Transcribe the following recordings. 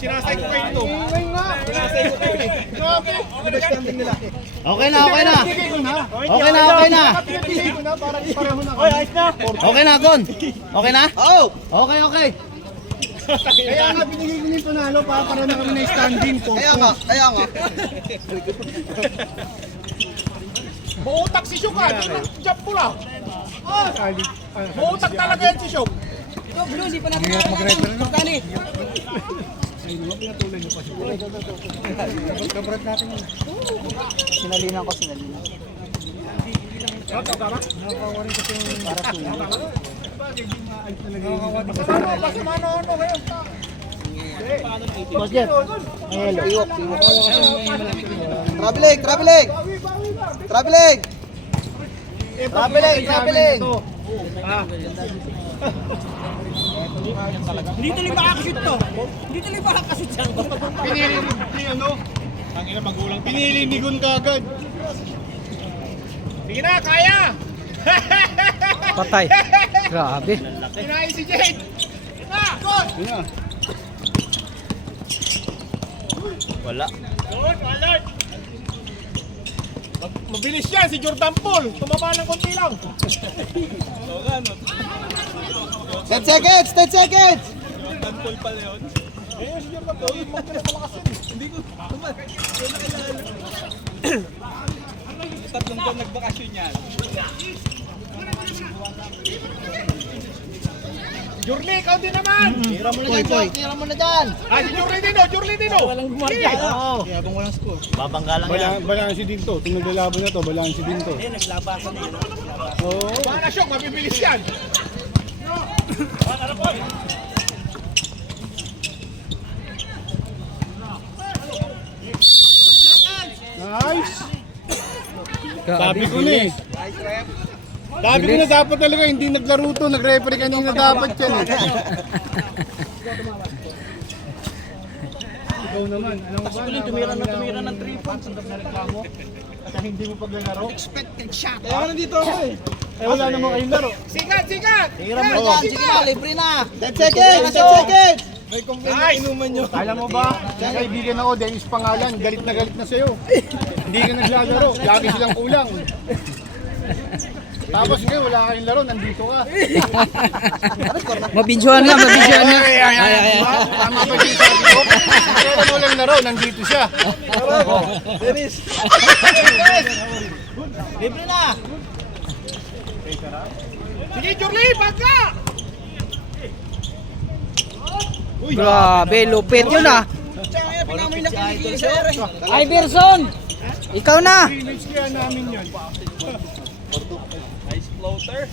Sinasay ko kayo ito. Sinasay ko kayo. Grabe. Okay na. Okay na. Okay na, Gon. Okay na? Oo! Okay. Kaya nga binigay ko nito na para na kami na standing po. Kaya nga. Buutak si Syok ah. Jump pula. Buutak talaga yan si Syok. Ito, Blue, hindi pa natin magkani. Sinalinan ko. Boss Jeff. Hello. Traveling! Hindi tuloy makakashoot to. Hindi tuloy makakashoot siya. Pinili ni ano? Tangina magulang. Pinili ni Gun kagad. Sige na, kaya! Patay. Grabe. Kinain si Jade! Na! Gun! Wala. Gun, alert! Mabilis yan si Jordan Paul. Tumaba ng konti lang. 10 seconds! Jordan Paul pala yun. Eh, si Jordan Paul. Magkilas malakas yun. Hindi ko. Tatlong taon nagbakasyon yan. Jurli, ikaw din naman! Tira mo na dyan. Ah, si Jurli din oh! Walang gumardia. Oo. Kaya bang walang score? Babangga lang yan. Balansi din to. Kung naglalaban na to, balansi din to. Naglabasan na yun. Oo. Baka na Syok, mabibilis yan. Nice! Sabi ko na eh. Sabi ko na dapat talaga hindi naglaro to, nag-referee kanina dapat yan eh. Ikaw naman, alam mo ba na Tumira ng 3 points. Ang na reklamo. at hindi mo paglalaro? Expected shot. Kaya nandito ako eh. Eh wala namang kayong laro. Sikat! Tira mo na dyan. Sige na, libre na. 10 seconds! May complaint inuman nyo. Alam mo ba, yung kaibigan ako, Dennis Pangalan, galit na sa'yo. Hindi ka naglalaro, lagi silang kulang. Tapos ngayon, wala kayong laro, nandito ka. Mabidyoan na. Tama ba yung sabi ko? Kaya walang laro, nandito siya. Dennis! Libre na. Sige, Jurli, bangka! Grabe, lupit yun ah. Pinamoy na kami sir. Iverson! Ikaw na. Finish kaya namin yun.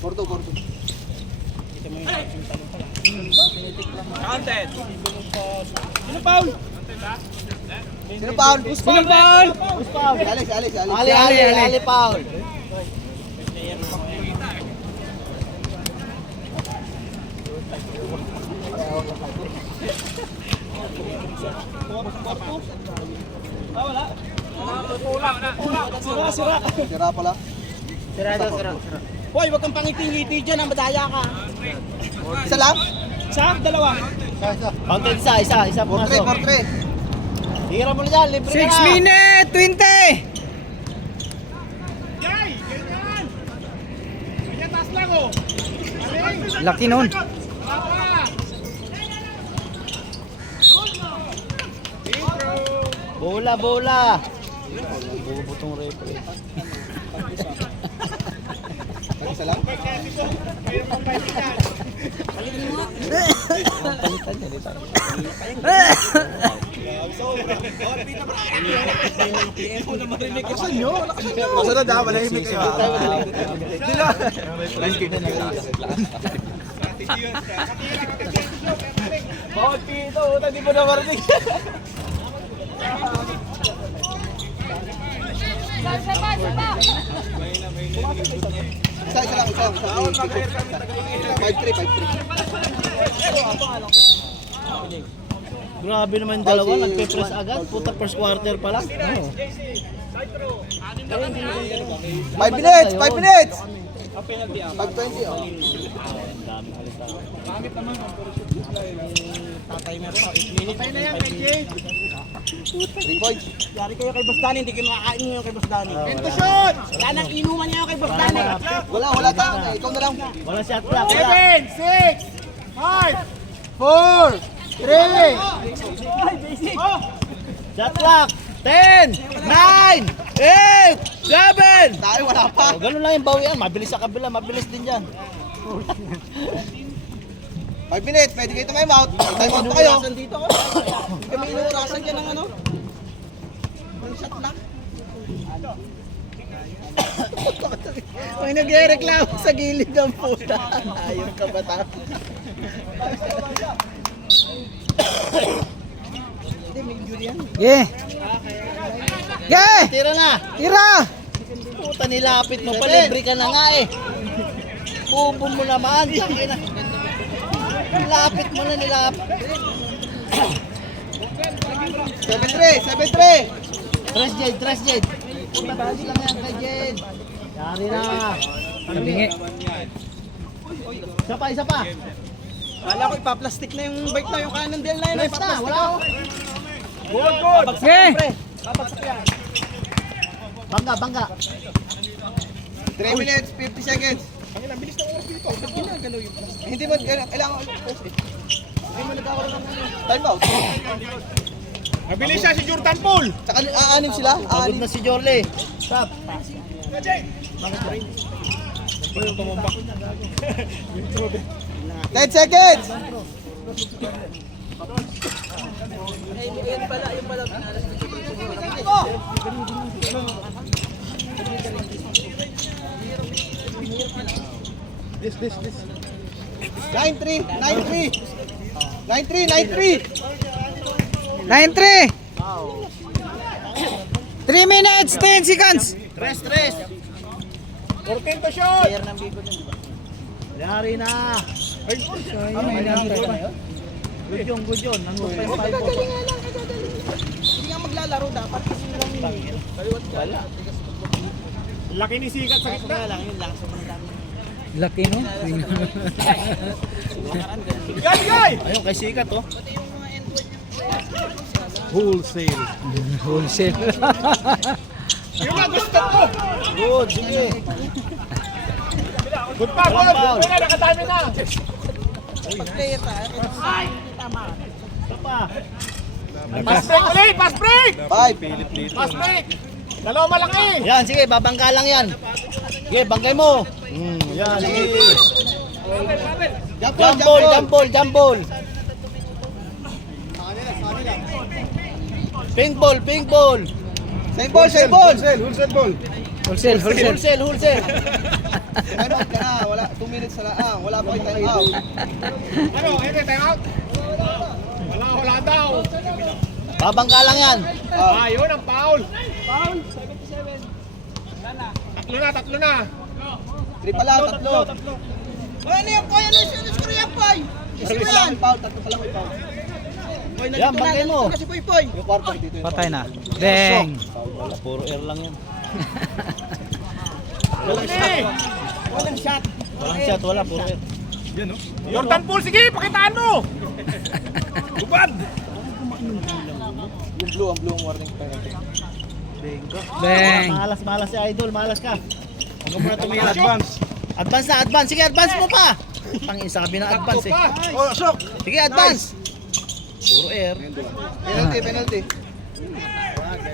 Porto. Counted. Sino foul? Ali, Paul. Sira pala. Sira. Hoy, wag kang pangiti-ngiti dyan. Ang madaya ka. Isa lang? Isa, dalawa. Counted isa pumasok. Portrait. Tira mo na dyan, libre na. 6 minutes, 20. Yay! Ganyan! Ganyan, taas lang oh! Aling! Laki nun. Papa! Bola. Bubutong referee. Isa lang? Lakasan nyo. Masunod ha, malahimik kayo ha. Bawat pito, hindi mo na marinig. Isa lang. 5-3. Grabe naman yung dalawa, nagpe-press agad. Puta first quarter pa lang. 5 minutes! penalty ah. 520 oh. Tatimer pa, 8 minutes. Patay na yan kay Jay. 3 points. Yari kayo kay Boss Danny, hindi kayo makakain nyo kay Boss Danny. Ento shot! Wala nang inuman nyo kay Boss Danny. Wala tayo. Ikaw na lang. Wala shot clock. Wala. 7, 6, 5, 4, 3. Shot clock. 10, 9, 8, 7. Tayo wala pa. Oh, ganun lang yung bawian. Mabilis sa kabila. Mabilis din dyan. 5 minutes. Pwede kayo time out. Time out pa kayo. Inuurasan dito ko. Kami inuurasan dyan ng ano. One shot lang. May nagre-reklamo sa gilid ng puta. Ayun ka ba ta? Yeah. Yeah. Tira na. Tira. Puta, nilapit mo pa. Libre ka na nga eh. Bubo mo naman. Tangina. Nilapit mo na, nilapit. 7-3. 7-3. Tres Jade. Puta, balis lang yan kay Jade. Yari na. Kabingi. Isa pa. Kala ko ipaplastic na yung bike na yung kanan din na yun. Press na, wala ako. Yeah. Babagsak yan. Bangga. 3 minutes, 50 seconds. Hindi mo, kailangan hindi mo nagkakaroon ng time out. Mabilis siya si Jordan Poole. Tsaka aanim sila. Pagod Aanim. na si Jorle. Stop. 10 seconds. This. 9-3. 9-3. 3 minutes, 10 seconds. Tres. 14 to shot. Yari na. Good yun. Nangos pa yung 5 Hindi nga maglalaro dapat. Wala. Laki ni Sikat sa gitna. Lang yun lang. Laki no? Gay! Ayun, kay Sikat oh. Wholesale. Wholesale. Yung nga gusto ko. Good, sige. Good pa, Walang foul. good. Nakadami na. Pag-player tayo. Isa pa. Pass break ulit, pass break. 5. Pass break. Dalawa malaki. Yan, sige, babangga lang yan. Sige, banggay mo. Yan, sige. Jump ball. Pink ball. Same ball. Wholesale ball. Wholesale. Wholesale. Time out ka na. Wala, 2 minutes na lang. Wala pa kayo time out. Ano, hindi, time out. Wala daw. Babangga lang yan. Yun ang foul. Foul, 77. Tatlo na. 3 pa lang, 3. Ano yan, Poy? Ano yung score yan, Poy? Isa pa lang, foul. 3 pa lang may foul. Poy, Yan, banggay mo. Kasi Poy. Yung kwarto dito yung Patay na. Bang. Wala, puro air lang yan. Walang shot. Walang shot, wala, puro air. Jordan Poole, sige, pakitaan mo. Gubad. Yung blue ang warning penalty. Bang. Malas si Idol, malas ka. Huwag mo na tumira. Advance. Sige, advance mo pa. Tangin sa kabi ng advance eh. Oh, shock. Sige, advance. Puro air. Penalty.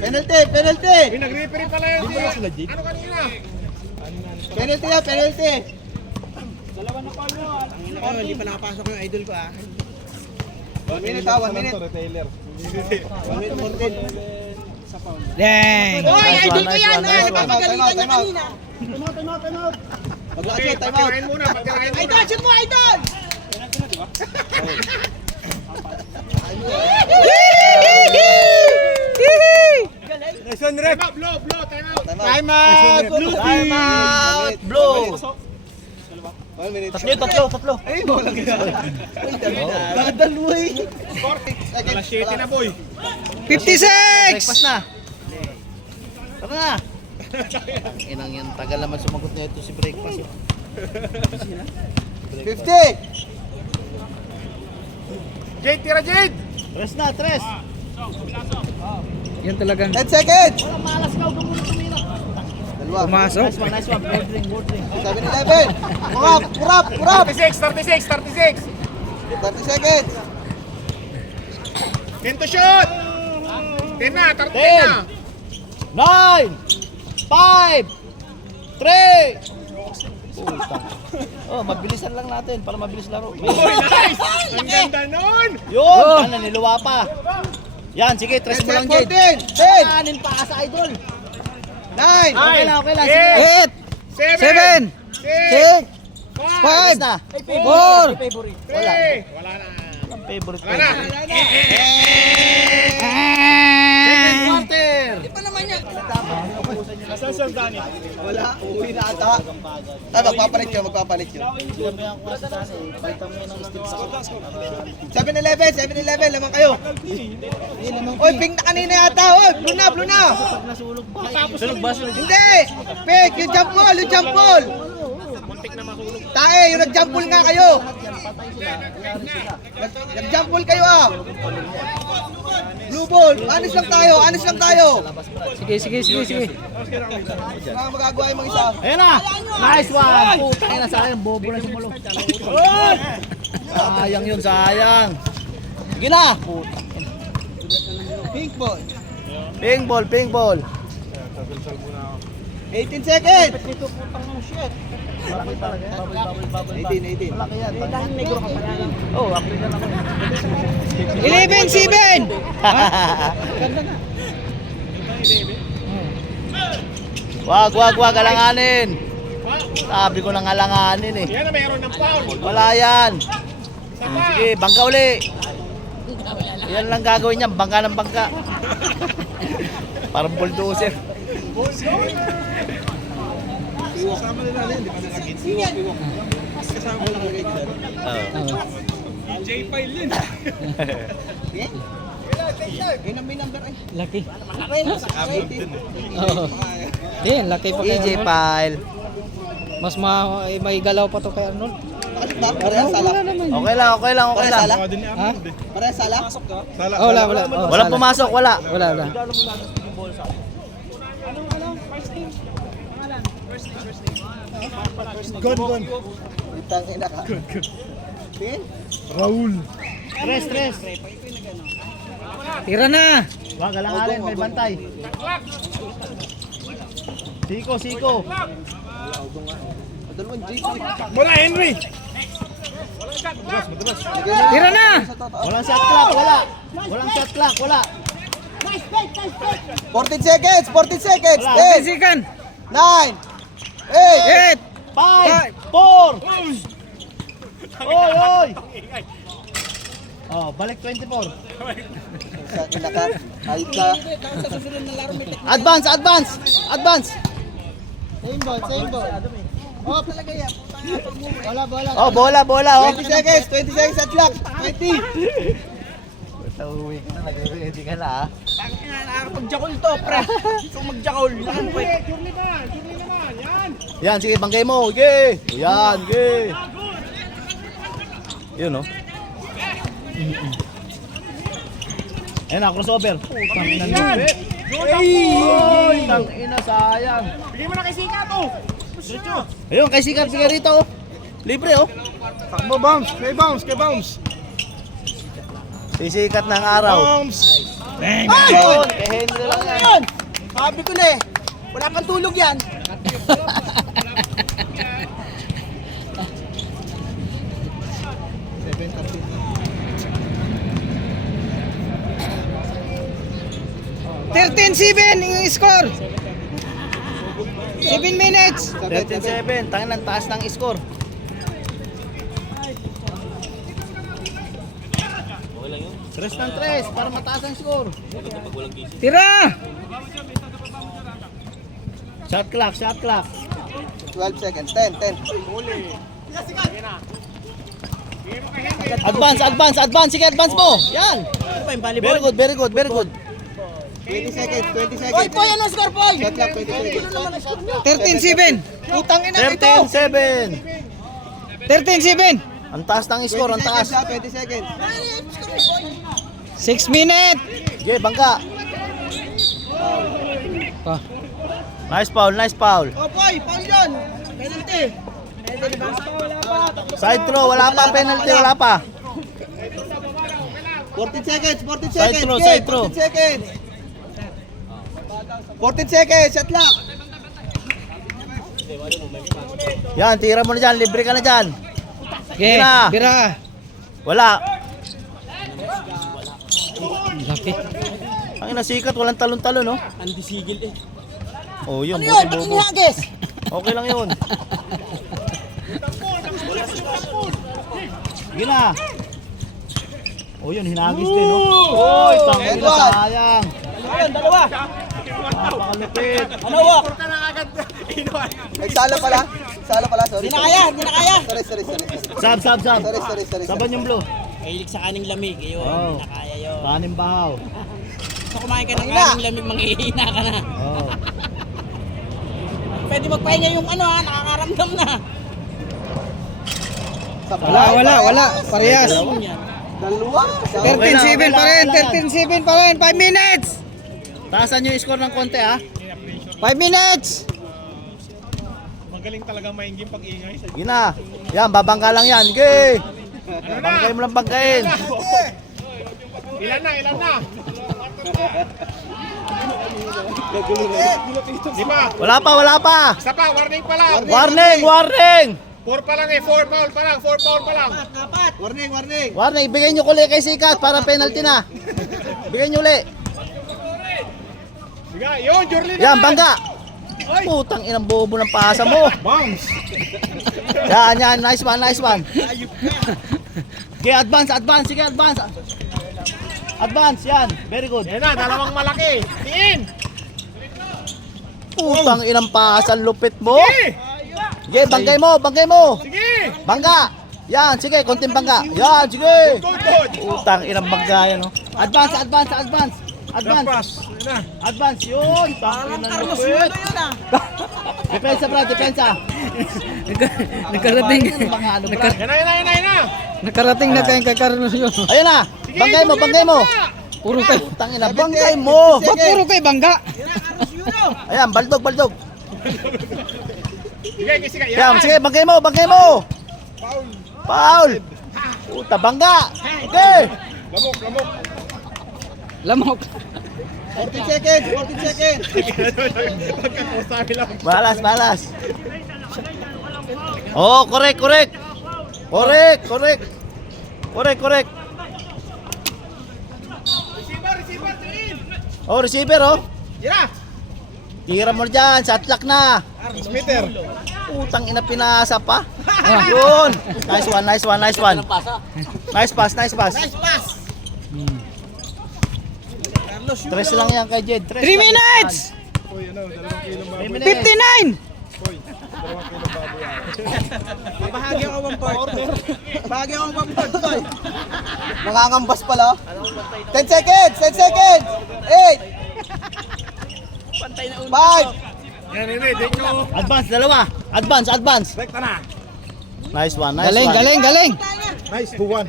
Nag-referee pala yun. Ano kanina? Penalty. Oh, hindi pa nakapasok yung idol ko ah. 1 minute. 1 minute. 1 minute 14. Bang. Hoy, idol ko yan! Nice one. Napapagalitan niya kanina. Mag-action, time out. Patirahin muna. Idol, shoot mo, idol! Time out, blow, time out. Time out. Time out. Blow. 1 minute. Tatlo. Ay, bola ka. Dadaloy. Alas 7 na, boy. 56. Breakfast na. Tara na. Inang yan, tagal naman sumagot na ito si breakfast. Jade, tira Jade! Tres na, tres. Yan talagang 10 seconds. Walang malas ka, huwag ka muna tumira. Dalawa. pumasok. Nice one, board ring, board ring. 7-11. Kurap. 36, 30 seconds. 10 to shoot! 10 na, 30 10. na! 9, 5, 3. Oh, mabilisan lang natin para mabilis laro. Uy, nice! Ang ganda nun! Yun, ano, niluwa pa. Yan, sige, tres mo lang, Jade. 14, 10, Kanin pa ka sa idol. 9, Okay lang, sige. 8, 7, 7, 5 na. 4, Wala. 3, wala na. Ang favorite Wala ko. na. Second quarter. Nasaan Dani? wala. Uwi na ata. Magpapalit yun. 7-11, lamang kayo. Oy, pink na kanina yata. Oy, blue na. Nasulog ba? Hindi! Pink, yung jump ball. Tae, yung nag-jump ball nga kayo. Nag-jump ball kayo ah. Blue ball, anis lang tayo. sige. Mga magagawa yung mga isa. Ayan na. Nice one. Putang ina, sayang. Bobo na sumulo. Sayang yun, sayang. Sige na. Pink ball. Ping ball. 18 seconds. 18. Malaki yan. Negro ka pa yan. Oh, African ako. 11, 7. Wag, alanganin. Sabi ko nang alanganin eh. Yan na, mayroon ng foul. Wala yan. Sige, bangka uli. Yan lang gagawin niya, bangka ng bangka. Parang bulldozer. Yun ang may number ay. Laki. Oo. Yan, laki pa kay EJ Arnold. Pile. Mas may galaw pa to kay Arnold. Nakalit ba? Parehas sala. Okay lang. Parehas sala. Ha? Parehas sala. Oh, wala. Oh, Walang sala. pumasok, wala. Wala. Gone. Itang ina ka. Pin? Tres. Tira na. Wag, alanganin, may bantay. Siko. Dalawang G. Mula Henry! Tira na. Walang shot clock, wala. Walang shot clock, wala. 14 seconds. 10, 10 second. 9, 8. 8. 5, 4. Oy. Oh, balik 24. Sa ina ka. Ayos ka. Advance. Same ball. Oh, talaga yan. Oh, bola, oh. 20 seconds at clock. 20. Tawuwi ka na, nag-ready ka na ah. Nakakapag-jakol to, pre. Gusto ko mag-jakol. Jurli naman, yan! Yan, sige, banggay mo. Sige. Yan, sige. Yun, oh. Ayan na, crossover. Putang ina nyo. Oy, tang ina, sayang. Bigyan mo na kay Sika to! Diretso! Ayun, kay Sikat, sige rito, oh. Libre, oh. Takbo, bounce! Kay bounce! Sisikat ng araw. Bounce! Ayun, kay Henry lang yan. Sabi ko na eh. Wala kang tulog yan. $13-7 yung score. 7 minutes. 13-7, tangin ng taas ng score. Tres ng tres, para mataas ang score. Tira. Shot clock. 12 seconds. 10. Advance. Sige, advance mo. Yan. Very good. 20 seconds, 20 Boy, seconds. boy, ano score, boy? Shot clock, 20 seconds. 13-7. Putang ina ito. 13-7. 13-7. Ang taas ng score, 20 ang taas. seconds, 20 seconds. 6 minutes. Okay, bangka. Pa. Nice foul, nice foul. Oh, boy, foul yun. Penalty. Side throw, wala pa penalty, wala pa. 14 seconds, 14 Side seconds. throw, Okay, side throw. 14 seconds. 14 seconds, shot clock. Yan, tira mo na dyan, libre ka na dyan. Okay, Bira. bira. Wala. Laki. Ang inasikat, walang talon-talon, no? Andisigil eh. Oh, yun, Ano yun? buti Ba't bobo. inihagis? Okay lang yun. Sige na. Oh, yun, hinagis din, no? Oy, tangin na, Edward. sayang. Ayun, dalawa. Napakalupit. Dalawa. Nagsalo pala. Salo pala, sorry. Hindi na kaya, hindi na kaya. Sorry. Sab. Sorry. Saban yung blue. Mahilig sa kaning lamig. Ayun, Oh. hindi na kaya yun. Panim bahaw. So kumain ka ng Mahina. kaning lamig, manghihina ka na. Oh. Pwede magpahinga yung ano ha, nakakaramdam na. Wala. Parehas. Dalawa. 13-7 pa rin. 13-7 pa rin. 5 minutes. Taasan yung score ng konti, ha? 5 minutes. Sige na. Yan, babangga lang yan. Sige. Banggain mo lang banggain. Ilan na? Lima. Wala pa. Isa pa, warning pa lang. Warning. 4 pa lang 4 foul pa lang. Warning. Ibigay nyo kuli kay Sikat para penalty na. Ibigay nyo uli. Sige, yun, Jorlin. Yan, bangga. Putang inang bobo ng pasa mo. Bounce. Yan. Nice one. Okay, advance. Sige, advance. Advance, yan. Very good. Yan na, dalawang malaki. Tiin. Putang inang pasa, lupit mo. Sige. Sige, bangkay mo. Sige. Bangga. Yan, sige, konting bangga. Yan, sige. Good. Utang inang bangga yan, no. Advance. Advance, yun. Tangin ng lupit. Depensa. Nakarating. Yan na. Nakarating na kayong kay Carlos yun. Ayan na. Bangkay mo. Puro kay. Utang ina, bangkay mo. Ba't puro kay bangga? Ayan, baldog. Sige. Yan, sige, bangkay mo. Foul. Puta, bangga. Okay. Lamok. 14 seconds. Balas. Oh, correct. Oh, receiver, oh. Tira. Tira mo dyan, shot clock na. Meter. Utang ina, pinasa pa. Yun. Nice one. Nice pass. Tres lang yan kay Jed. 3 minutes. 59. Bahagi ako 1 part. Nakakambas pala. 10 seconds. 8. 5. Yan, take nyo. Advance, dalawa. Advance. Rekta na. Nice one. Galing. Nice, 2-1.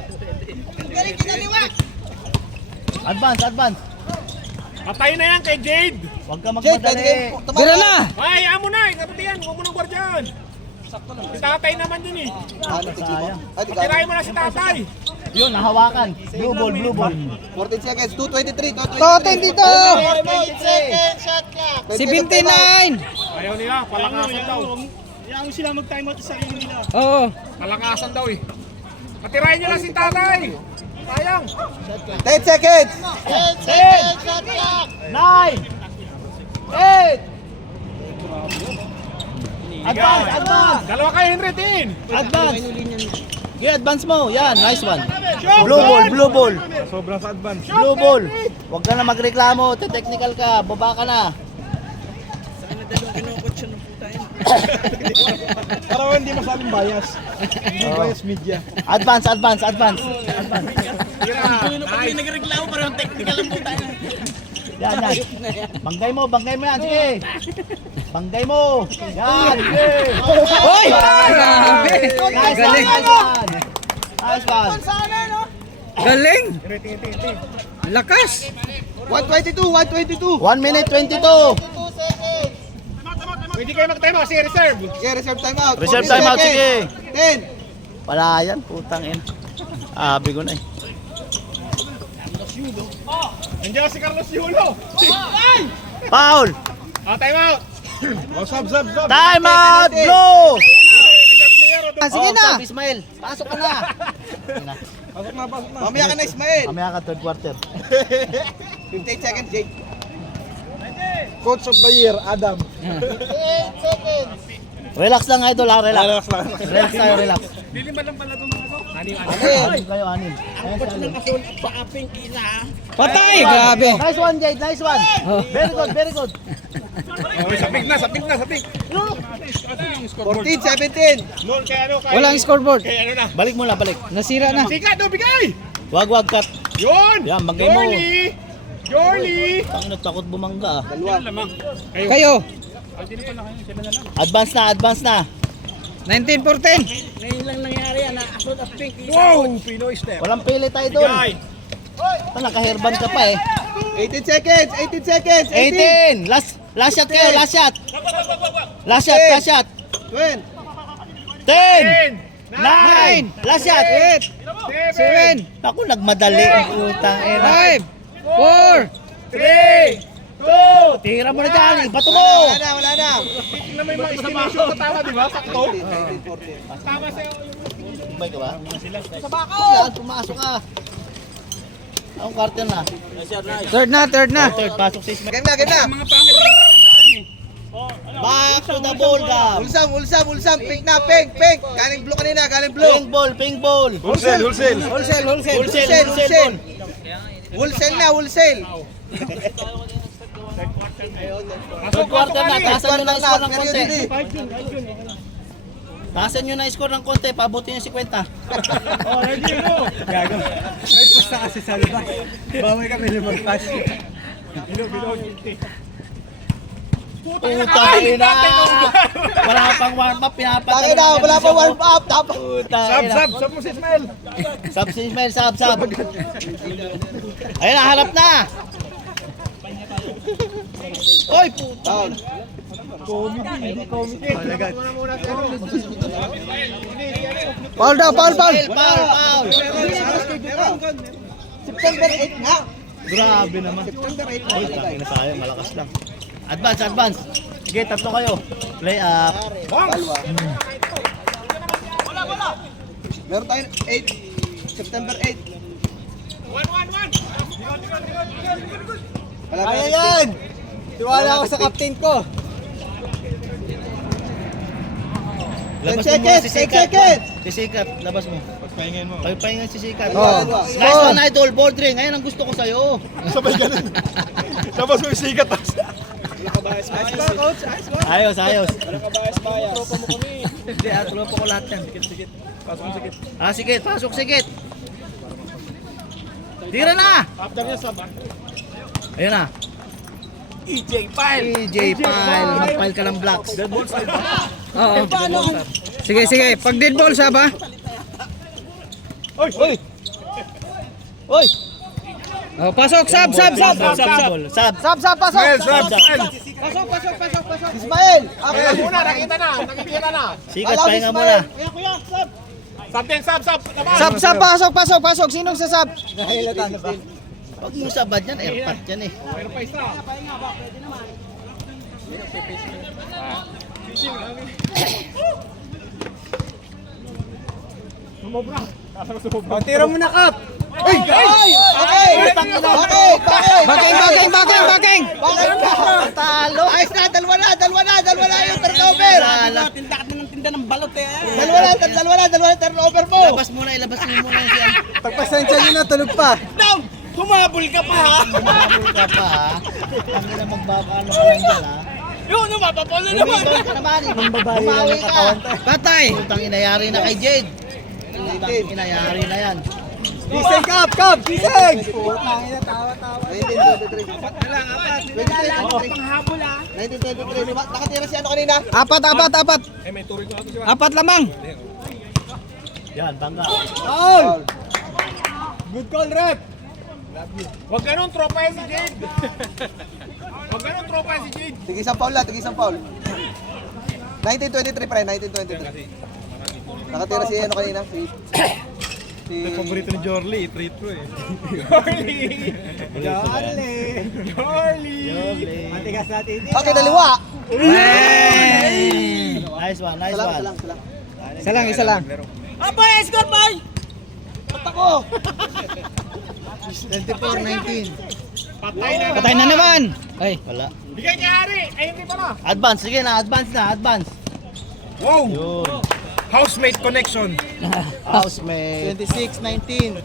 Advance. Patay na yan kay Jade. Huwag ka Jade, pwede magmadali. kayo Bira na. Ay, amo na. Kapatiyan, huwag mo nang guardian. Si tatay naman dun eh. Sayang. Patirahin mo na si tatay. Yun, nahawakan. Blue ball. 14 seconds. 2:23. Totin dito. 15 seconds. Shot clock. 79. Ayaw nila, palakasan daw. Oo. Palakasan daw eh. Patirahin nyo lang si tatay. Sayang. 10 seconds. 9 8 Advance. Dalawa kayo, Henry, tin. Advance. Okay, advance mo. Yan, nice one. Blue ball. Sobrang sa advance. Blue ball. Huwag ka na magreklamo. Technical ka. Baba ka na. Para hindi masaming bias. Hindi bias media. Advance. Tira. Nice. Nagreklamo pero yung technical ang puta. Yan. Banggay mo yan, sige. Banggay mo. Yan, sige. Hoy! Grabe! Nice Galing! one. Nice one. Galing! Lakas! 122. 1 minute 22. Pwede kayo mag-time out, si reserve. Okay, reserve timeout. Reserve 14 timeout, seconds. sige. 10. Wala yan, putang ina. Abi ko na eh. Nandiyan si Carlos Yulo. Foul! Time out. Sub. Time out, bro! Sige na! Sab, Ismael, pasok ka na. Mamaya ka na, Ismael. Mamaya ka third quarter. 58 seconds, Jake. Coach of the year, Adam. Relax lang idol ha, relax. Relax lang. Relax tayo, relax. Liliman lang pala itong mga to. Anim kayo, anim. Patay! Grabe! Nice one, Jade, nice one. Very good. Sapig na. 14, 17. Noon kay ano, kay... Walang scoreboard. Kay ano na. Balik mo na, balik. Nasira na. Sikat, no, bigay! Wag, cut. Yun! Yan, bagay mo. Jorly! Tangina, takot bumangga ah. Lamang. Kayo! Advance na. 19-14! Wow! Pinoy step. Walang pili tayo doon. Bigay! Naka-hairband ka pa eh. 18 seconds. 18. 18. Last shot kayo, last shot. Last shot. 20. 10. 9. Last shot. 7! Ako nagmadali ang putang ina. 5! 4! 2! Tira mo na dyan, bato mo. Wala na. Na may mga estimation sa tama, di ba? Sakto? Tama sa'yo. Kumbay ka ba? Sa bako! Yan, pumasok ka. Akong quarter na. Third na! Third, pasok si Ismael. Game na. Mga pangit na natandaan eh. Back to the ball game. Ulsam. Pink na, pink. Galing blue kanina, Pink ball. Wholesale. Wholesale na, wholesale. Third quarter na, taasan nyo na score ng konti. Period din. Taasan nyo na score ng konti, pabuti nyo 50. Oh, ready, go! Gago. Ay, pusta kasi sa labas. Bawal kami lumagpas. Bilog. Puta ina. Wala pang warm up, pinapatay. Bakit na, wala pa warm up. Tapos. Puta ina. Sab mo si Ismael. Sab si Ismael, sab. Ayun na, harap na. Oy, puta. Foul daw! Foul! Foul. September 8 nga. Grabe naman. September 8 Oy, takin na sayang, malakas lang. Advance. Sige, tatlo kayo. Play up. Meron tayong 8. September 8. 1. Kaya yan. Tiwala ako sa captain ko. Labas 10 mo muna seconds. si 10 Sikat. seconds. Si Sikat, labas mo. Pahingin mo. Pahingin si Sikat. Oh. Nice one, idol. Board ring. Ayun ang gusto ko sa'yo. Sabay ganun. Tapos mo yung sikat. Ayos. Tropa mo kami. Hindi, tropa ko lahat yan. Sikit. Pasok mo sikit. Sikit. Pasok, sikit. Tira na! After niya, sab. Ayun na. EJ Pile. Mag-pile ka ng blocks. Dead ball side. Oo. Sige. Pag dead ball siya ba? Oy! Oh, pasok! Sab! Sab. Pasok! Ismael. Muna, nakita na. Nakikita na. Sikat, pahinga muna. Sab. Sab! Pasok! Sinong sa sab? Pag mo sabad yan, airpat yan eh. Pero pa isa. Sumobra. Tira mo na, Kap. Okay. Baking! Talo. Ayos na, dalawa na yung turnover. Tinda ng balot eh. Dalawa na turnover mo. Ilabas mo muna siya. Pagpasensya nyo na, tulog pa. Humabol ka pa ha. Kumabol ka pa ha. Ang na magbabalo ka lang dyan ha. Yun, mapapalo Umibol ka naman. Bumawi ka. Patay! Putang inayari na kay Jade. Putang inayari na yan. Gising, Kap! Gising! Tawa-tawa. 1923. 1923. Nakatira si ano kanina? Apat. Apat lamang. Yan, bangga. Foul! Good call, rep! Huwag ganun, tropa yan si Jade. Huwag ganun, tropa yan si Jade. Tig isang foul lang, tig isang foul. 1923 pre, 1923. Nakatira si ano kanina? Si Paborito ni Jorly, treat ko eh. Jorly! Matigas natin. Okay, daliwa! Nice one. Isa lang. Abay, escort boy! 24-19. Patay na naman. Ay, Wala. Bigay niya Ari! Ayun din pala. Advance, sige na, advance. Wow! Yun. Housemate connection. Housemate. 26-19.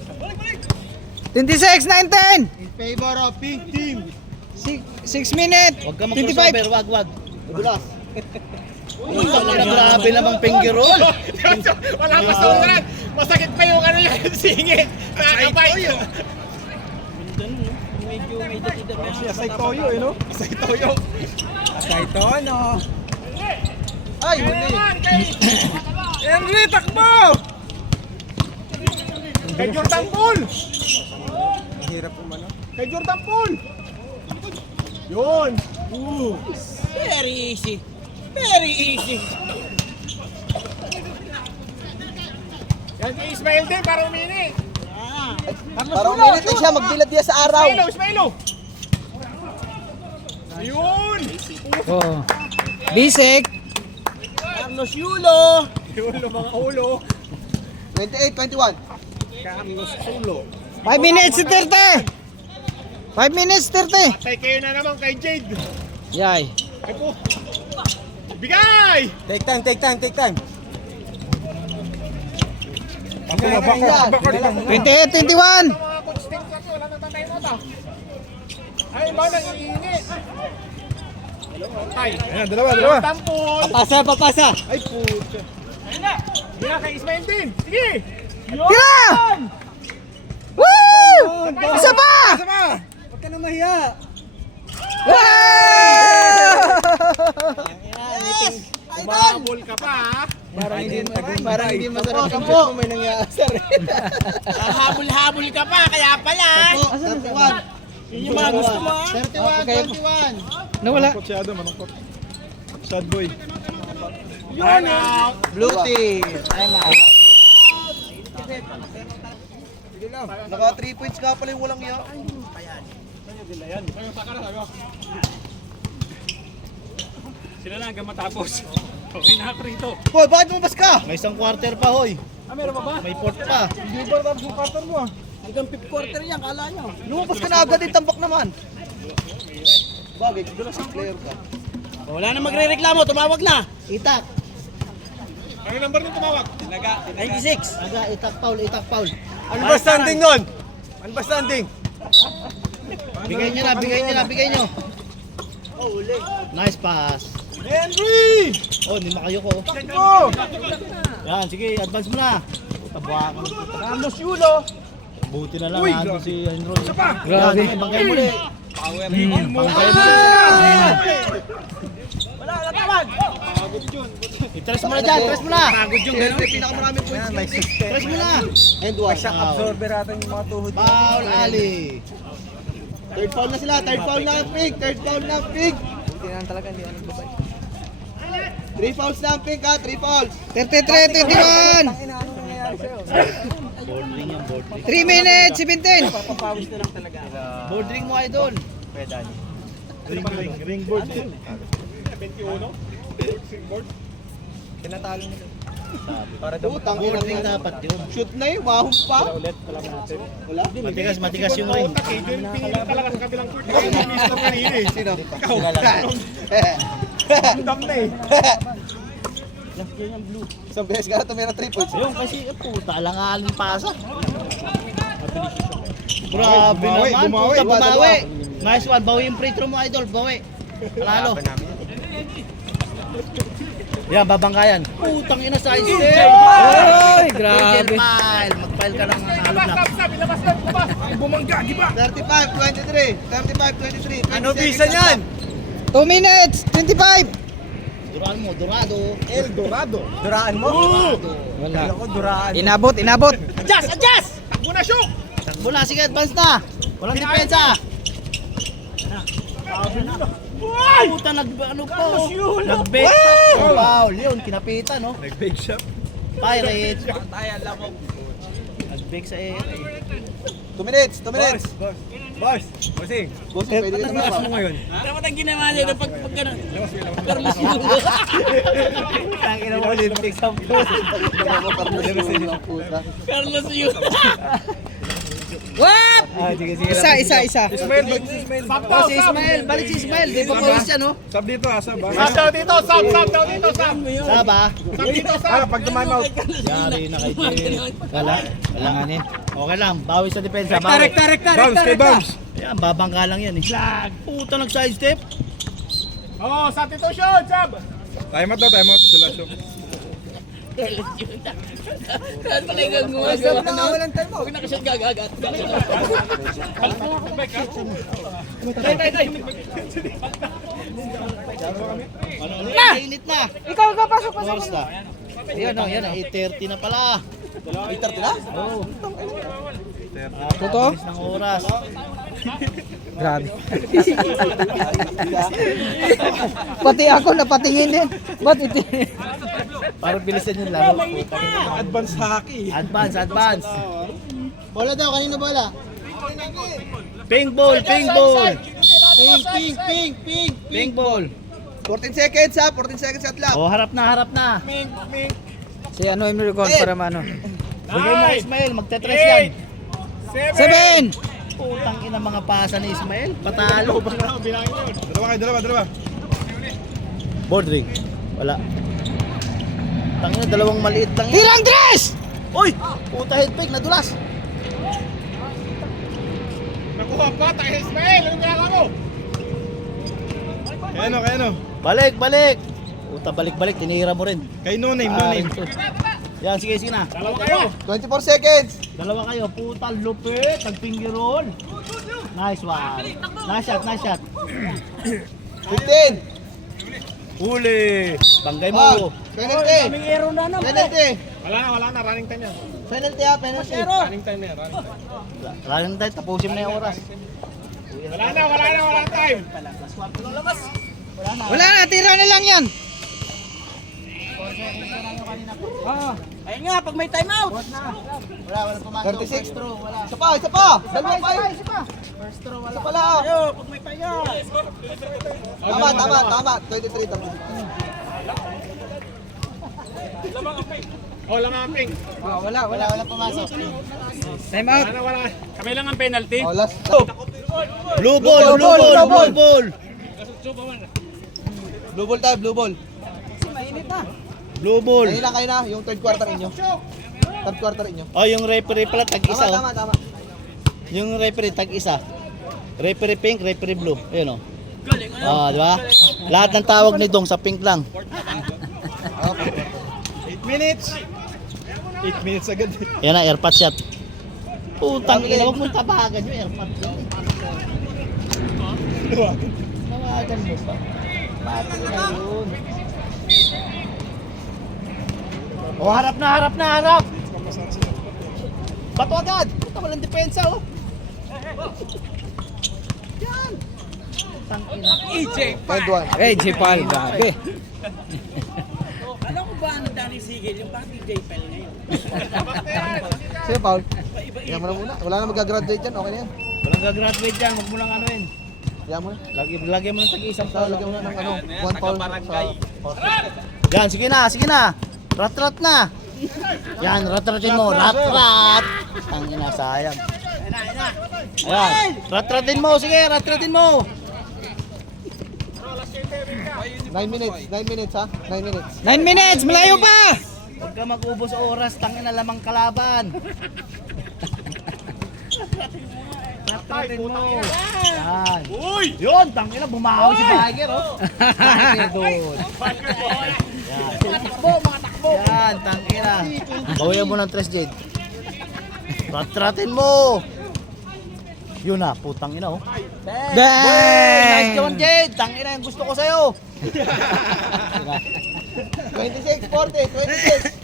26-19. In favor of pink team. 6 minutes. Huwag ka 25. mag-crossover, wag. Dulas. Grabe namang finger roll. Wala pa sa ulan. Masakit pa yung ano yung singit. Nakakabay. Asay toyo, eh, no? Asay toyo. Asay tono. Ay, huli. Henry, takbo! Kay Jordan Poole! Hirap umano. Kay Jordan Poole! Yun! Very easy. Very easy. Yan si Ismail din para umini. Parang minute lang siya, magbilad niya sa araw. Ismailo! Yun! Oh. Bisik. Carlos Yulo. Yun, mga ulo. 28-21. Carlos Ulo. 5 minutes 30. 5 minutes 30. Patay kayo na naman kay Jade. Yay. Ay po. Bigay! Take time. Ako na baka. 28, 21. Mga coach team kasi wala nang tatay mo ta. Ay, ba nang iinit? Ay, ayan, dalawa. Tampon. Papasa. Ay, puto. Ayun na. Bigay kay Ismail din. Sige. Tira! Woo! Isa pa! Huwag ka na mahiya. Umabol ka pa, ha? Parang hindi masarap yung shot mo, may nangyasar. Habol-habol ka pa, kaya pala. 31. Yun yung mga gusto mo. 31. Nawala. Sad boy. Yun out. Blue team. Naka 3 points ka pala yung walang iya. Sila na hanggang matapos. Okay na ako rito. Hoy, bakit lumabas ka? May isang quarter pa, hoy. Meron pa ba? May fourth pa. Hindi ba tapos yung quarter mo, ah? Hanggang 5th quarter yan, kala nyo. Lumabas ka na agad, yung tambak naman. Bagay, doon sa player ka. Wala na magre-reklamo, tumawag na. Itak. Ano number nung tumawag? 96. Aga, itak foul. Ano ba standing nun? Ano ba standing? Bigay nyo. Oh, uli. Nice pass. Henry! Oh, hindi makayo ko. Oh! Yan, sige, advance mo na. Tabuha ka. Carlos Yulo! Buti na lang, Uy, nandun grabe. si Henry. Isa pa! Grabe. Yan, bangkay muli. Wala, natawag! I-tres mo na dyan, tres mo na. Pagod yung gano'n. Pinakamaraming points. Tres mo na. And one. Absorber ata yung mga tuhod. Foul, Ali. Third foul na sila. Third foul na ang pig. Hindi na talaga, hindi ano babay. 3 fouls na ang pig ha. 3 fouls. 33, 21. Boarding yan, boarding. 3 minutes 17. Papawis na lang talaga. Boarding mo, idol. Ring board. 21? Tinatalo nila. Utang boarding dapat yun. Shoot na yun. Mahum pa. Wala. Matigas yung ring. Ito yung pinili talaga sa kabilang court. Ito yung mister kanina eh. Sino? Ikaw. Dam na eh. Isang beses ka na tumira 3 points. Yung kasi, puta, alang-aling pasa. Grabe naman, puta, bumawi. Nice one, bawi yung free throw mo, idol, bawi. Panalo. Yan, babangkayan. Putang ina sa step. Ay, grabe. Pile. mag-file ka ng halong lang. 35-23. 35-23. Ano visa niyan? 2 minutes, 25. Duraan mo, durado. El Dorado. Duraan mo? Wala. Ako, duraan. Inabot, inabot. Takbo na, shoot! Takbo na, sige, advance na. Walang depensa. Puta, ano po? Nag-bake shot. Oh, foul. Yun, kinapitan, no? Nag-bake shop. Pirates. Nag-bake sa area. 2 minutes. 2 minutes. Boss, bossing. Bossing, pwede ka Labas naman. mo ngayon. Dapat ang ginawa niya na pag gano'n. Carlos yun. Tangina mo, Olympics ang puso. Carlos yun. Wap! Ah, sige, sige. Isa. Ismail, balik si Ismail. Oh, si Ismael, balik si Ismael. Di ba pawis siya, no? Sab dito, sab. Sab daw dito, sab daw dito, sab. Saba. Sab dito, sab. Pag time out. Yari na kay Jay. Wala. Langanin. Okay lang, bawi sa depensa. Bawi. Bounce, kay bounce. Yan, babangka lang yan eh. Puta, nag-side step. Oh, substitution, sab. Time out daw, time out. Sila show. Talagang gumagawa na. Huwag na kasi gagagat. Init na. Ikaw, pasok, Oras na. Yan o, yan o. 8:30 na pala. 8:30 na? Oo. Totoo? Bilis ng oras. Grabe. Pati ako napatingin din. Ba't iti? Parang bilisan yung laro. Advance hockey. Advance. Bola daw, kanina bola. Ping ball. Ping. Ping ball. 14 seconds ha, 14 seconds at lang. Oh, harap na. Si ano yung record para mano. Bigay mo Ismael, magte-tres yan. 7! Putang ina mga pasa ni Ismael. Patalo. Dalawa. Board ring. Wala. Tangina, dalawang maliit lang yan. Tirang tres! Uy! Puta head fake, nadulas. Nakuha pa, tayo Ismael. Anong ginagawa mo? Kaya no. Balik. Puta, balik. Tinira mo rin. Kay no name. Yan, sige na. Dalawa kayo. 24 seconds. Dalawa kayo. Puta, lupit. Tag-finger roll. Nice one. Nice shot. 15. Huli. Banggay mo. Penalty. Penalty. Wala na, running time yan. Penalty ha, penalty. Running time na yan, running time. Lalang tayo, tapusin na yung oras. Wala na time. Wala na, tira na lang yan. Ayun nga, pag may time out. Wala pumasok. 36. Isa pa. Dalawa pa. First throw wala. Isa pala. Pag may time out. Tama. 23 tapos. Oh, lamang ang ping. Wala pumasok. Time out. Wala. Kami lang ang penalty. Oh, last. Blue ball. Blue ball tayo, blue ball. Blue ball. Kayo na, yung third quarter inyo. Third quarter inyo. Oh, yung referee pala, tag-isa. Tama. Yung referee, tag-isa. Referee pink, referee blue. Ayun o. Di ba? Lahat ng tawag ni Dong sa pink lang. 8 minutes. 8 minutes agad. Yan na, airpot shot. Putang ina, huwag mong tabagan yung airpot shot. Tabagan mo pa. Pati na yun. Oh, harap na. Bato agad. Puta, walang depensa oh. Yan. Putang ina. Third one. Eh, Jepal, grabe. Alam ko ba ano Danny Sigel? Yung bakit J-Pel ngayon? Sino, Paul? Yan mo na muna. Wala na mag-graduate dyan. Okay na yan. Walang gagraduate dyan, huwag mo lang ano yun. Yan mo na. Lagyan mo ng tag-isang Sa lagyan mo na ng one foul sa Yan, sige na. Rat-rat na. Yan, rat-ratin mo. Rat-rat. Ang ina, sayang. Ayan, rat-ratin mo. Sige, rat-ratin mo. 9 minutes ha. 9 minutes. 9 minutes, malayo pa! Huwag ka mag-ubos oras, tangin na lamang kalaban. Rat-ratin mo. Yan. Yun, tangin na, bumahaw si Tiger, oh. Tiger doon. Yan, tangin na. Bawian mo ng 3 Jade. Ratratin mo. Yun na, putang ina oh. Bang! Nice one, Jade. Tangina yung gusto ko sa'yo. 26, 40, 26.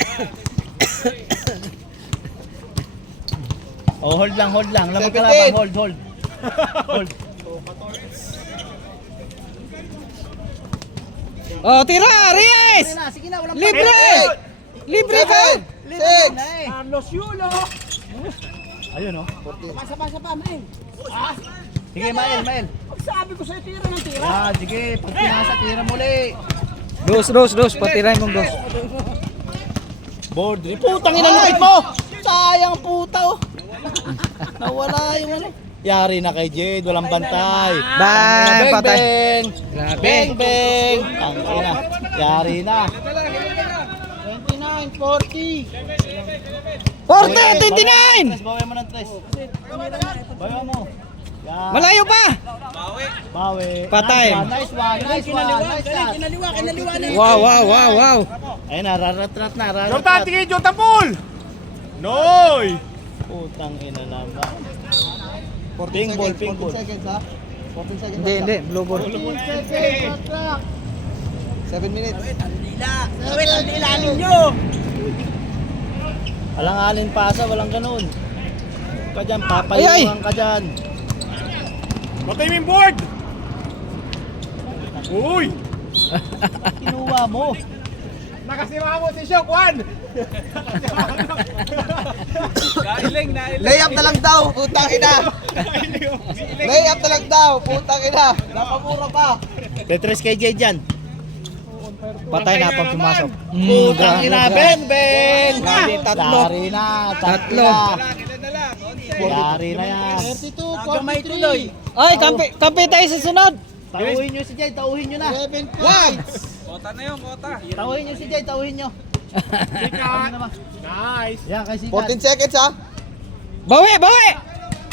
Oh, hold lang. Lamang 17. kalaban, hold. Hold. Oh, tira, Reyes! Sige na, walang Libre! Libre ka! 6. Ayun oh. Basa-basa pa, man. Sige, Mael. Sabi ko sa'yo, tira ng tira. Ah, sige, pag pinasa, tira muli. Dos, patiray mong dos. Board. Putang ina lupit mo! Sayang puta oh. Nawala yung ano. Yari na kay Jade, walang bantay. Bang! Patay. Bang! Grabe. Bang! Tangina. Yari na. 29, 40. 40, 29! Bawi mo ng tres. Bawi mo. Yan. Malayo pa! Bawi. Patay. Nice one. Kinaliwa na. Wow. Ayun na, raratrat na. Jordan, tingin, Jordan Pool! Noy! Putang ina naman. 14 Ping ball, seconds, ping ball. 14 seconds ha. 14 seconds. Hindi, blue ball. 7 minutes. Wait, ang ilalim nyo. Walang alin pasa, walang ganun. Ka dyan, Ay! papayuhan ka dyan. Patay mo yung board! Uy! Kinuha mo. Nakasima mo si Shock One! Layup na lang daw, putang ina. Layup na lang daw, putang ina. Napamura pa. Tetris kay Jade dyan. Patay na pag pumasok. Putang ina, beng! Grabe, tatlo. Yari na, Tatlo. Yari na yan. 32, Gamay tuloy. Ay, kampi tayo sa sunod. Tauhin nyo si Jade, tauhin nyo na. 11 points. Tauhin nyo si Jade, tauhin nyo. Nice! Yan, kay Sikat. 14 seconds ha. Bawi!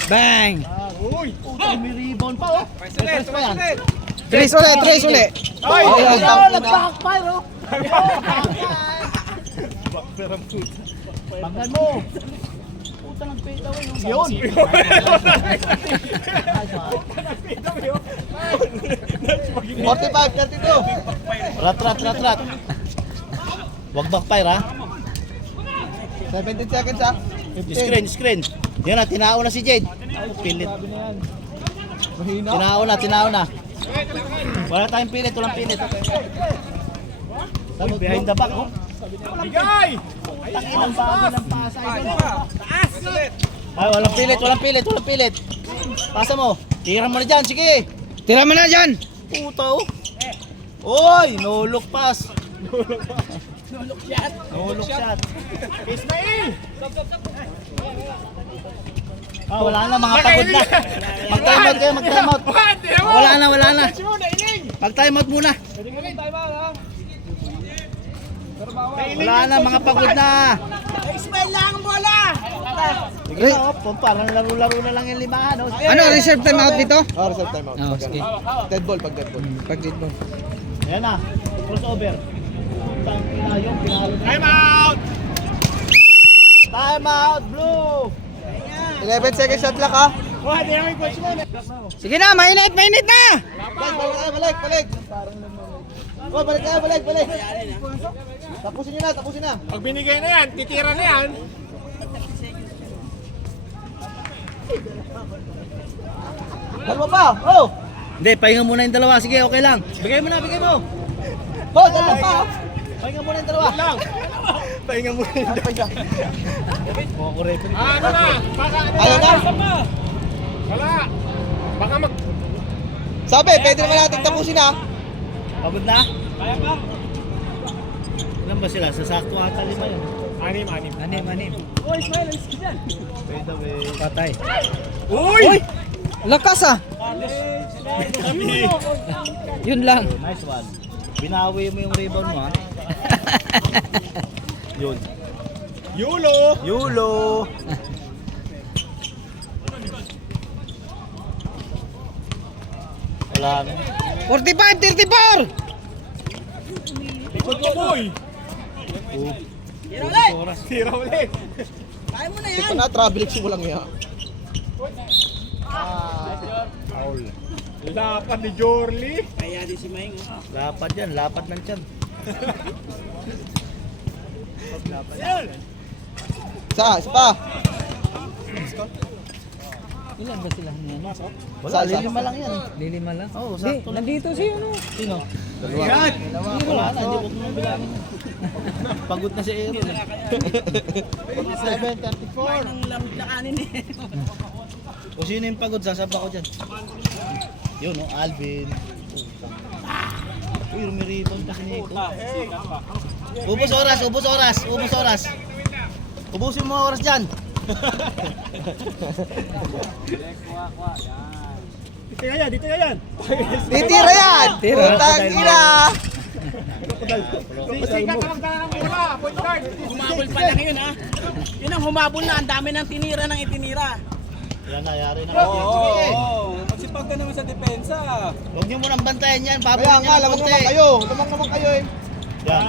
Bang! Uy! Putang, may rebound pa oh. Tetris pa yan. Tres uli. Ay! Nag-backfire oh. Banggan mo. Puta, nag-fade away. Yun. Nice one. 45, 32. Rat. Wag backfire ha. 17 seconds ha. Screen. Yan na, tinao na si Jade. Pilit. Tinao na. Wala tayong pilit, walang pilit. Behind the back oh. Bigay! Takinang bago ng pasa. Ay, walang pilit. Pasa mo. Tira mo na dyan, sige. Tira mo na dyan. Puta oh. Oy, no look pass. No look shot. Ismail! Wala na, mga pagod na. Mag-time out kayo, mag-time out. Wala na. Mag-time out muna. Wala na, mga pagod na. Ismail lang ang bola. Sige na, parang laro-laro na lang yung limahan. Oh. Ano, reserve time out dito? Oh, reserve timeout. Oh, sige. Dead ball, pag dead ball. Pag dito. Ayan na, crossover. Putang ina, yung pinalo na. Time out! Time out, blue! 11 seconds shot clock ha. Sige na, mainit na! Balik. Oh, balik. Tapusin na. Pag binigay na yan, titira na yan. Dalawa pa. Oh. Hindi, pahinga muna yung dalawa. Sige, okay lang. Bigay mo. Oh, dalawa pa. Pahinga muna yung dalawa. Lang! Pahinga mo rin. Kukurepin. Ano na? Baka Ayaw na. Wala! Baka mag... Sabi, pwede naman natin tapusin ha. Pagod na? Kaya pa. Ilan ba sila? Sa sakto ata 5 yun. Anim. Anim. Pwede away. Patay. Uy! Lakas ah! Yun lang. Nice one. Binawi mo yung rebound mo ha. Yun. Yulo! Wala na. 45, 34! Boy! Tira Tira ulit! Kaya mo na Hindi yan. pa na, travel mo lang yan. Lapan ni Jorly. Kaya din si Maing. Lapad yan, lapad ng tiyan. Isa pa. Ilan ba sila ngayon? Wala, lilima lang yan. Lilima lang? Oo, Hindi, sakto lang. nandito si ano. Sino? Dalawa. Wala na, hindi ko nang bilangin yan. Pagod na si Aaron. 7:34. Ang lamig na kanin eh. Kung sino yung pagod, sasaba ko dyan. Yun, no? Alvin. Uy, rumiribon pa si Nico. Ubus oras, ubus oras, ubus oras. Ubusin mo oras dyan. Dito yan. Titira yan! Tira. Putang ina! Sikat ka lang tayo ng mula. Point guard. Humabol pa lang yun ha. Yun ang humabol na. Ang dami ng tinira ng itinira. Yan na, yari na. Magsipag ka naman sa depensa. Huwag niyo munang bantayan yan, Kaya papayin nga, niyo ng lamang konti. naman kayo. Lamang naman kayo eh. Yan.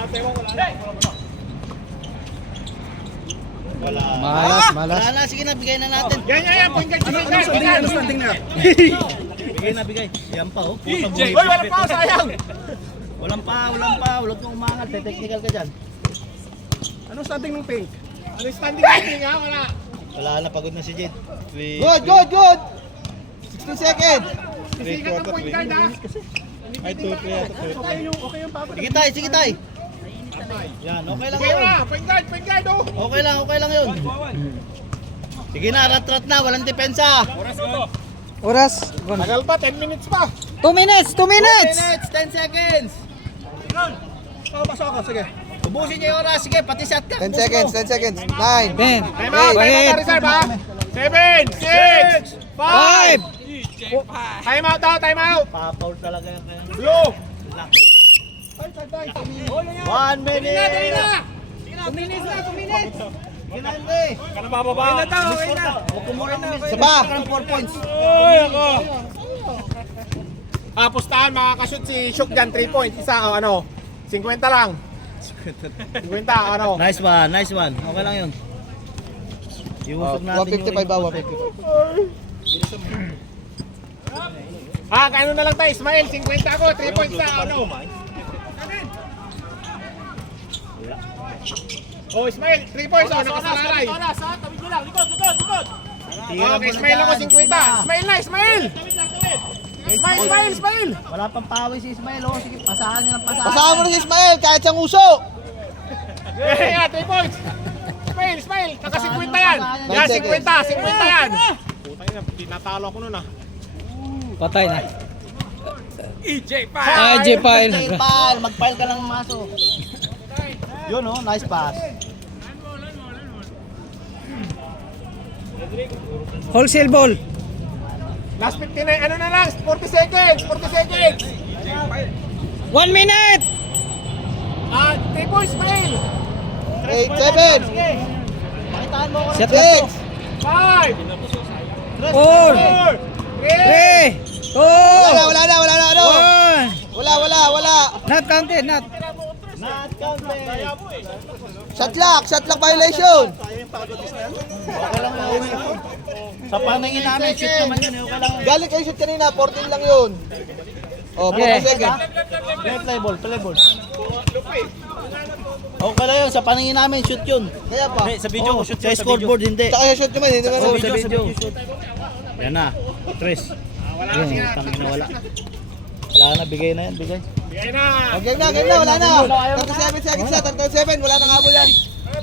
Wala. Malas. Wala na, sige na, bigay na natin. Yan. Point guard. Ano standing na? Bigay na, bigay. Yan pa, oh. Puta Hoy, wala pa. Sayang. Walang pa. Huwag kang umangal, technical ka dyan. Ano standing ng pink? Ano standing ng pink ha? Wala. Wala na, pagod na si Jade. Good, good, good! 16 seconds! Sikat ng point guard ha? Ay, okay yung papa. Sige tay. Yan, okay lang Okay yun. na. Point guard oh. Okay lang yun. Sige na, rat-rat na, walang depensa. Oras. Gone. Tagal pa, 10 minutes pa. 2 minutes! 2 minutes! 10 seconds. Pasok ako, sige. Ubusin niyo yung oras, sige, pati shot ka. 10 seconds, 10 seconds. 9. 10. Time out na reserve ha. 7, 6, 5. 5. Time out daw, time out. Pa-foul talaga yan kaya. Blue. Laki. 1 minute. Dali na. 2 minutes na, 2 minutes. Ginandi. Ano bababa? Okay na. Huwag kumura ng Isa pa. 4 points. Oy, ako. Pustahan, makakashoot si Shook dyan, 3 points. Isa, ano, 50 lang. 50, ano. Nice one. Okay lang yun. Iusog natin 155 ba? 155. Kano na lang tayo, Ismael, 50 ako, 3 points na, ano. Oh, Ismael, 3 points, nakasalalay. Okay, Ismael ako, 50. Ismael! Ismael! Wala pang pawi si Ismael. Oh. Sige, pasahan niya ng pasahan. Pasama mo na si Ismael kahit siyang uso! Yeah, 3 points. Ismael, naka 50 yan. Yan, 50 yan. Putang ina, tinatalo ko nun ah. Patay na. EJ AJ Pile. Mag-pile ka lang ng maso. Yun oh, nice pass. Wholesale ball. Last 59, ano na lang, 40 seconds. 1 minute! 3 points, Ismael. 8, 7, Pakitaan mo ako. Shot clock. 5, 4, 3, 3, 2, Wala na, ano? 1. Wala. Not counted, not. Not counted. Shot lock violation! Okay lang yun. Sa paningin namin, shoot naman yun. Okay lang yun. Galing kayo shoot kanina, 14 lang yun. Oh, 40 Okay. seconds. Play ball. Okay lang yun. Sa paningin namin, shoot yun. Kaya pa. Sa video, shoot sa scoreboard, hindi. Sa kaya shoot naman, hindi naman. Oh, sa video. Yan na. Tres. Yun, tangin na wala. Wala na, bigay na yan, bigay. Okay na, wala na. 37 seconds na, 37, wala nang habol yan.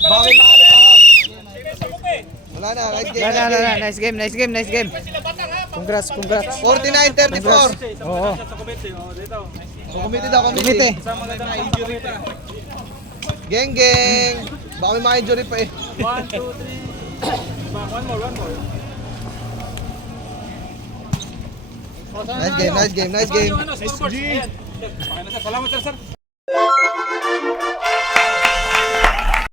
Bakit makano pa ako? Wala na, right game. Nice game. Congrats. 49-34. Oo. Committed ako, Kumite. Geng. Baka may mga injury pa eh. 1, 2, 3. One more. Nice game. SG. Salamat, sir.